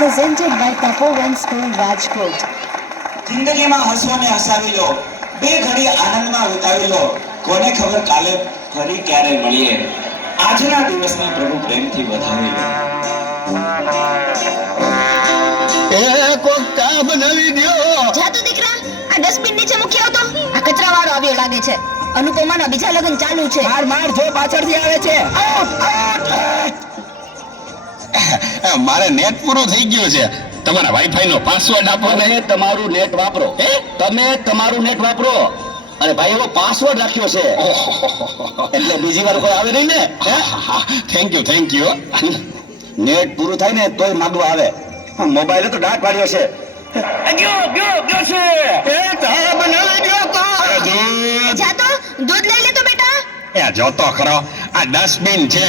Presented by Tapovan School, Rajkot. જિંદગીમાં હસવાને હસાવી લો, બે ઘડી આનંદમાં વિતાવી લો. કોને ખબર કાલે ફરી ક્યારે મળીએ. આજના દિવસને પ્રભુ પ્રેમથી વધાવી લો. એ કોક કા બનાવી દ્યો. જા તું દીકરા, આ ડસ્ટબિન નીચે મૂકી આવતો. આ કચરાવાળો આવ્યો લાગે છે. અનુપમાના બીજા લગ્ન ચાલુ છે. માર માર જો પાછળથી આવે છે. મારે નેટ પૂરું થઈ ગયું છે. તમારા વાઈફાઈ નો પાસવર્ડ આપો ને. તમારું નેટ વાપરો. તમે તમારું નેટ વાપરો. અને ભાઈ એવો પાસવર્ડ રાખ્યો છે એટલે બીજી વાર કોઈ આવે નહીં ને. Thank you. નેટ પૂરું થાય ને તોય માગવા આવે. મોબાઈલે તો દાંત પાડ્યો છે. જા તો દૂધ લઈ લે તો બેટા. એ જોતો ખરો, આ ડસ્ટબિન છે.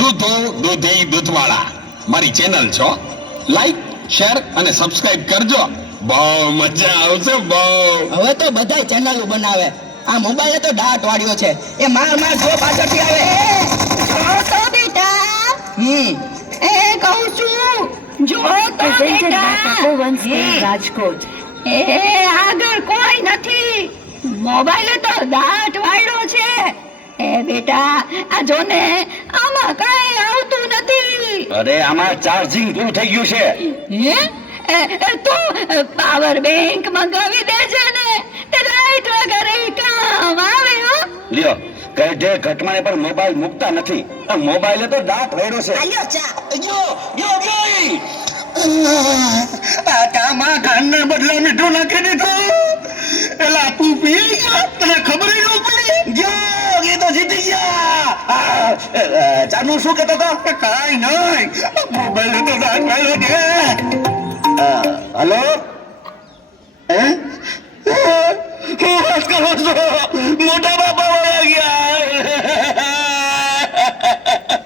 દૂધી દૂધવાળા મારી ચેનલ છો. લાઈક, શેર અને સબસ્ક્રાઇબ કરજો. બહુ મજા આવશે. બહુ હવે તો બધાય ચેનલો બનાવે. આ મોબાઈલે તો દાંત વાળ્યો છે. એ માર જો પાછળથી આવે. તો બેટા એ કહું છું જો તો Presented by બેટા. Tapovan School, Rajkot. એ આગળ કોઈ નથી. મોબાઈલે તો દાંત વાળ્યો છે. એ બેટા આ જો ને આમાં કઈ આવતું નથી. અરે આમાં ચાર્જિંગ પૂરું થઈ ગયું છે. તો પાવર બેંક મંગાવી દેજે ને. તે લાઈટ વગર કામ આવે હો. લ્યો ગઢે ઘટમાને પર મોબાઈલ મૂકતા નથી. આ મોબાઈલે તો દાંત વાળ્યો છે. આલ્યો ચા. આ કામાં કાનને બદલે મીઠું નાખી દીધું. એલા તું પી ગયા, તને ખબર ન પડી. એ તો જીતી ગયા. ચાનું શું કહેતો હતો? કાઈ નહીં, મોબાઈલ તો દાંત વાળ્યો છે. હલો હું વાત કરો છો? મોટા બાપા વળ્યા ગયા.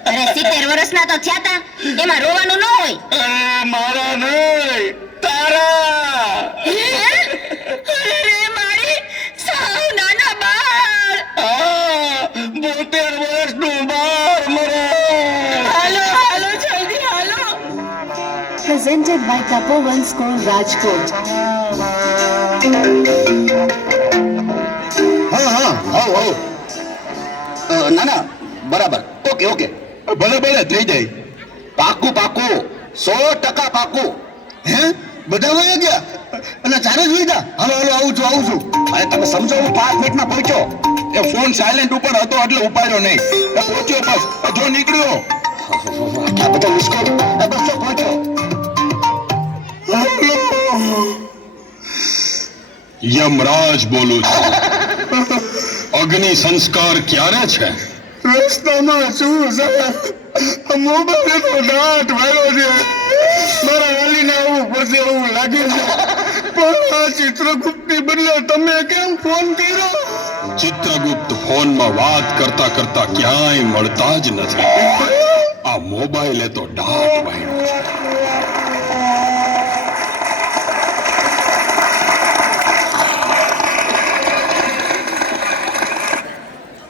અરે 70 વર્ષના તો થયા તા. એમાં રોવાનું ન હોય. મારા નહીં, તારા. અરે મારી સાવ નાના બાળ. 72 વર્ષનું બાળ મરે. હાલો જલ્દી હાલો. Presented by Tapovan School, Rajkot. ના બરાબર. ઓકે ભલે થઈ જાય. પાકું 100% પાકું. હે બધા વયા ગયા અને ચારે જ વયા. હાલો આવું છું. અરે તમે સમજો, હું 5 મિનિટમાં પહોંચ્યો. એ ફોન સાયલેન્ટ ઉપર હતો એટલે ઉપાડ્યો નહીં. એ પહોંચ્યો બસ. જો નીકળ્યો. આ બધા મિસ કોલ. બસ તો પહોંચ્યો. યમરાજ બોલું છું. અગ્નિ સંસ્કાર ક્યારે છે? રસ્તામાં શું સાહેબ, મોબાઈલ તો દાંત વાળ્યો છે. મારા વાલીને આવું પડશે એવું લાગે છે. પણ આ ચિત્રગુપ્તની બદલે તમે કેમ ફોન કર્યો? ચિત્રગુપ્ત ફોનમાં વાત કરતા ક્યાંય મળતા જ નથી. આ મોબાઈલે તો દાંત વાળ્યો છે.